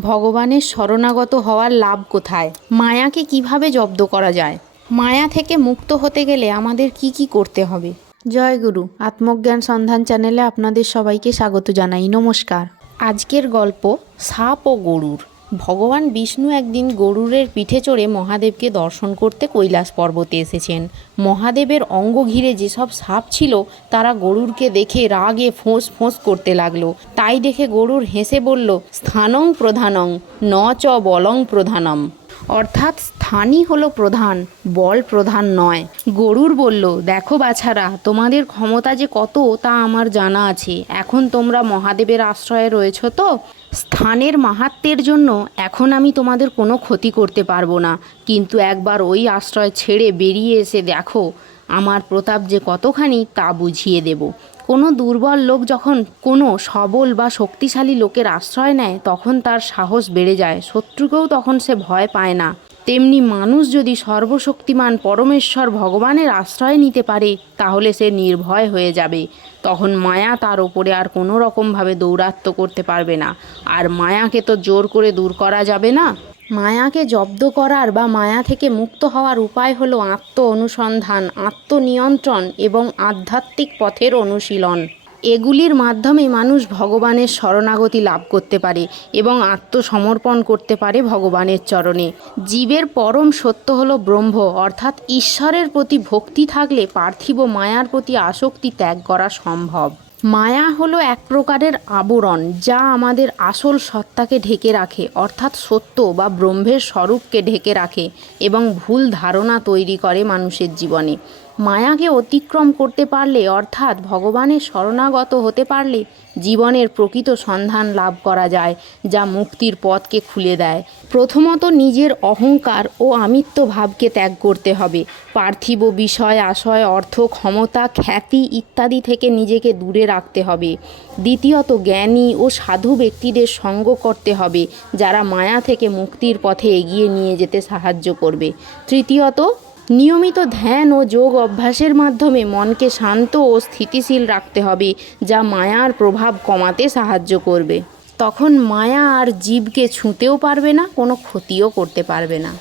ভগবানের শরণাগত হওয়ার লাভ কোথায়? মায়াকে কীভাবে জব্দ করা যায়? মায়া থেকে মুক্ত হতে গেলে আমাদের কি কি করতে হবে? জয় গুরু আত্মজ্ঞান সন্ধান চ্যানেলে আপনাদের সবাইকে স্বাগত জানাই। নমস্কার। আজকের গল্প সাপ ও গরুর। ভগবান বিষ্ণু একদিন গরুরের পিঠে চড়ে মহাদেবকে দর্শন করতে কৈলাস পর্বতে এসেছেন। মহাদেবের অঙ্গ ঘিরে যেসব সাপ ছিল, তারা গরুরকে দেখে রাগে ফোঁস ফোঁস করতে লাগল। তাই দেখে গরুর হেসে বলল, স্থানং প্রধানং, ন চ বলং প্রধানম। অর্থাৎ স্থানই হলো প্রধান, বল প্রধান নয়। গরুর বলল, দেখো বাছারা, তোমাদের ক্ষমতা যে কত তা আমার জানা আছে। এখন তোমরা মহাদেবের আশ্রয়ে রয়েছ তো? স্থানের মাহাত্মের জন্য এখন আমি তোমাদের কোনো ক্ষতি করতে পারব না। কিন্তু একবার ওই আশ্রয় ছেড়ে বেরিয়ে এসে দেখো, আমার প্রতাপ যে কতখানি তা বুঝিয়ে দেব। কোনো দুর্বল লোক যখন কোনো সবল বা শক্তিশালী লোকের আশ্রয় নেয়, তখন তার সাহস বেড়ে যায়। শত্রুকেও তখন সে ভয় পায় না। তেমনি মানুষ যদি সর্বশক্তিমান পরমেশ্বর ভগবানের আশ্রয় নিতে পারে, তাহলে সে নির্ভয় হয়ে যাবে। তখন মায়া তার ওপরে আর কোনো রকমভাবে দৌরাত্ম্য করতে পারবে না। আর মায়াকে তো জোর করে দূর করা যাবে না। মায়াকে জব্দ করার বা মায়া থেকে মুক্ত হওয়ার উপায় হলো আত্ম অনুসন্ধান আত্মনিয়ন্ত্রণ এবং আধ্যাত্মিক পথের অনুশীলন। এগুলির মাধ্যমে মানুষ ভগবানের শরণাগতি লাভ করতে পারে এবং আত্মসমর্পণ করতে পারে ভগবানের চরণে। জীবের পরম সত্য হল ব্রহ্ম, অর্থাৎ ঈশ্বরের প্রতি ভক্তি থাকলে পার্থিব মায়ার প্রতি আসক্তি ত্যাগ করা সম্ভব। মায়া হলো এক প্রকারের আবরণ যা আমাদের আসল সত্তাকে ঢেকে রাখে, অর্থাৎ সত্য বা ব্রহ্মের স্বরূপকে ঢেকে রাখে এবং ভুল ধারণা তৈরি করে মানুষের জীবনে। মায়াকে অতিক্রম করতে পারলে, অর্থাৎ ভগবানের শরণাগত হতে পারলে, জীবনের প্রকৃত সন্ধান লাভ করা যায়, যা মুক্তির পথকে খুলে দেয়। প্রথমত নিজের অহংকার ও আমিত্ব ভাবকে ত্যাগ করতে হবে। পার্থিব বিষয়, আশয়, অর্থ, ক্ষমতা, খ্যাতি ইত্যাদি থেকে নিজেকে দূরে রাখতে হবে। দ্বিতীয়ত, জ্ঞানী ও সাধু ব্যক্তিদের সঙ্গ করতে হবে, যারা মায়া থেকে মুক্তির পথে এগিয়ে নিয়ে যেতে সাহায্য করবে। তৃতীয়ত নিয়মিত ধ্যান ও যোগ অভ্যাসের মাধ্যমে মনকে শান্ত ও স্থিতিশীল রাখতে হবে, যা মায়ার প্রভাব কমাতে সাহায্য করবে। তখন মায়া আর জীবকে ছুঁতেও পারবে না, কোনো ক্ষতিও করতে পারবে না।